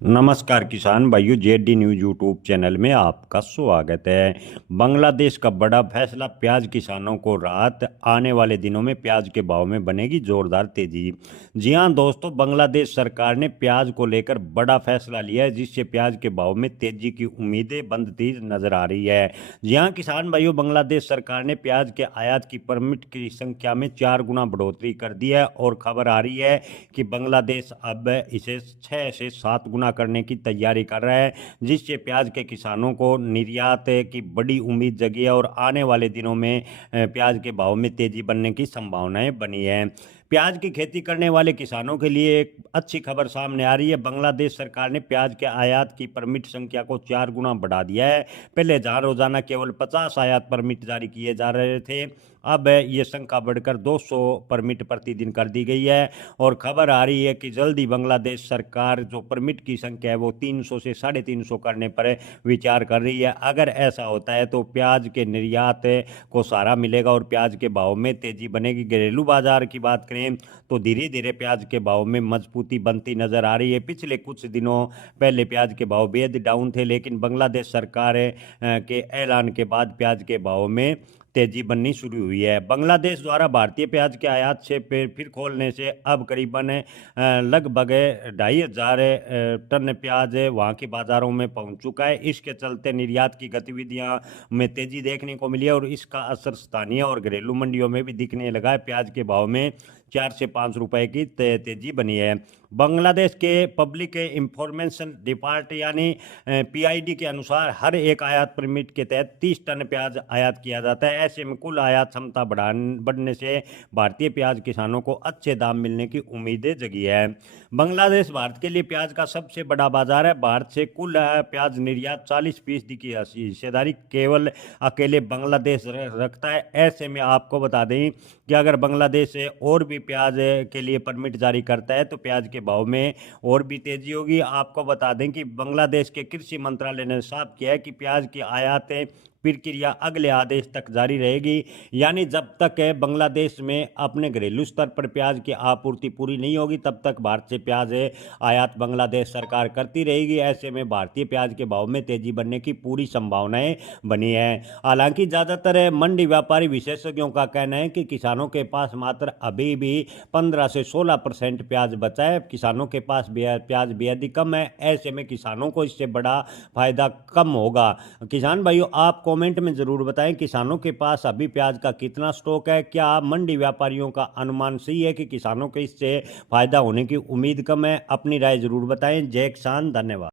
नमस्कार किसान भाइयों, जेडी न्यूज यूट्यूब चैनल में आपका स्वागत है। बांग्लादेश का बड़ा फैसला, प्याज किसानों को राहत, आने वाले दिनों में प्याज के भाव में बनेगी जोरदार तेजी। जी हां दोस्तों, बांग्लादेश सरकार ने प्याज को लेकर बड़ा फैसला लिया है, जिससे प्याज के भाव में तेजी की उम्मीदें बनती नजर आ रही है। जी हां किसान भाइयों, बांग्लादेश सरकार ने प्याज के आयात की परमिट की संख्या में 4 गुना बढ़ोतरी कर दी है और खबर आ रही है कि बांग्लादेश अब इसे 6 से 7 गुना करने की तैयारी कर रहा है, जिससे प्याज के किसानों को निर्यात की बड़ी उम्मीद जगी है और आने वाले दिनों में प्याज के भाव में तेजी बनने की संभावनाएं बनी है। प्याज की खेती करने वाले किसानों के लिए एक अच्छी खबर सामने आ रही है। बांग्लादेश सरकार ने प्याज के आयात की परमिट संख्या को 4 गुना बढ़ा दिया है। पहले जहां रोजाना केवल 50 आयात परमिट जारी किए जा रहे थे, अब ये संख्या बढ़कर 200 परमिट प्रतिदिन कर दी गई है। और खबर आ रही है कि जल्दी बांग्लादेश सरकार जो परमिट की संख्या है वो 300 से 350 करने पर विचार कर रही है। अगर ऐसा होता है तो प्याज के निर्यात को सहारा मिलेगा और प्याज के भाव में तेजी बनेगी। घरेलू बाजार की बात करें तो धीरे धीरे प्याज के भाव में मजबूती बनती नजर आ रही है। पिछले कुछ दिनों पहले प्याज के भाव बेहद डाउन थे, लेकिन बांग्लादेश सरकार के ऐलान के बाद प्याज के भाव में तेजी बननी शुरू हुई है। बांग्लादेश द्वारा भारतीय प्याज के आयात से फिर खोलने से अब करीबन लगभग 2,500 टन प्याज वहां के बाजारों में पहुंच चुका है। इसके चलते निर्यात की गतिविधियां में तेजी देखने को मिली है और इसका असर स्थानीय और घरेलू मंडियों में भी दिखने लगा है। प्याज के भाव में 4 से 5 रुपए की तेजी बनी है। बांग्लादेश के पब्लिक इंफॉर्मेशन डिपार्ट यानी पीआईडी के अनुसार हर एक आयात परमिट के तहत 30 टन प्याज आयात किया जाता है। ऐसे में कुल आयात क्षमता बढ़ने से भारतीय प्याज किसानों को अच्छे दाम मिलने की उम्मीदें जगी है। बांग्लादेश भारत के लिए प्याज का सबसे बड़ा बाजार है। भारत से कुल प्याज निर्यात 40% की हिस्सेदारी केवल अकेले बांग्लादेश रखता है। ऐसे में आपको बता दें कि अगर बांग्लादेश और भी प्याज के लिए परमिट जारी करता है तो प्याज के भाव में और भी तेजी होगी। आपको बता दें कि बांग्लादेश के कृषि मंत्रालय ने साफ किया है कि प्याज की आयात प्रक्रिया अगले आदेश तक जारी रहेगी, यानी जब तक बांग्लादेश में अपने घरेलू स्तर पर प्याज की आपूर्ति पूरी नहीं होगी तब तक भारत से प्याज आयात बांग्लादेश सरकार करती रहेगी। ऐसे में भारतीय प्याज के भाव में तेजी बनने की पूरी संभावनाएं बनी है। हालांकि ज़्यादातर मंडी व्यापारी विशेषज्ञों का कहना है कि किसानों के पास मात्र अभी भी 15 से 16% प्याज बचा है। किसानों के पास प्याज बेहद ही कम है। ऐसे में किसानों को इससे बड़ा फायदा कम होगा। किसान भाइयों, आप कमेंट में जरूर बताएं किसानों के पास अभी प्याज का कितना स्टॉक है। क्या मंडी व्यापारियों का अनुमान सही है कि किसानों को इससे फायदा होने की उम्मीद कम है? अपनी राय जरूर बताएं। जय किसान, धन्यवाद।